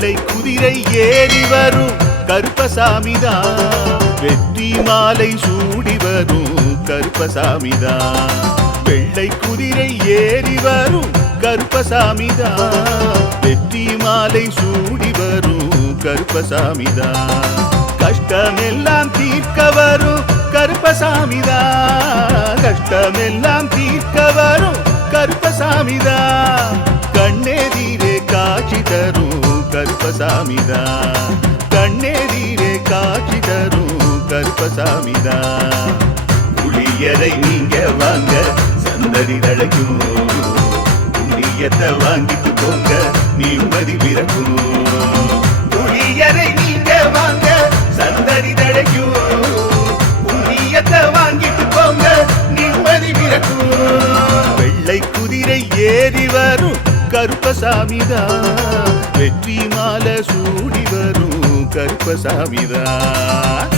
வெள்ளை குதிரை ஏறி வரும் கருப்பசாமிதான் வெற்றி மாலை சூடி வரும் கருப்பசாமிதான் வெள்ளை குதிரை ஏறி வரும் கருப்பசாமிதான் வெற்றி மாலை சூடி வரும் கருப்பசாமிதான் கஷ்டமெல்லாம் தீர்க்க வரும் கருப்பசாமிதான் கஷ்டமெல்லாம் தீர்க்க வரும் கருப்பசாமிதான் கண்ணெதிரே காட்சி தரும் கருப்பசாமிதான் கண்ணெதிரே காட்சி தரும் கருப்பசாமிதான் புளியரை நீங்க வாங்க சந்ததி தழைக்கும் புண்ணியத்தை வாங்கிட்டு போங்க நிம்மதி பிறக்கும் புளியரை நீங்க வாங்க சந்ததி தழைக்கும் புண்ணியத்தை வாங்கிட்டு போங்க நிம்மதி பிறக்கும் வெள்ளை குதிரை ஏறி வரும் கருப்பசாமிதான் வெற்றி மாலை சூடி வரும் கருப்பசாமிதான்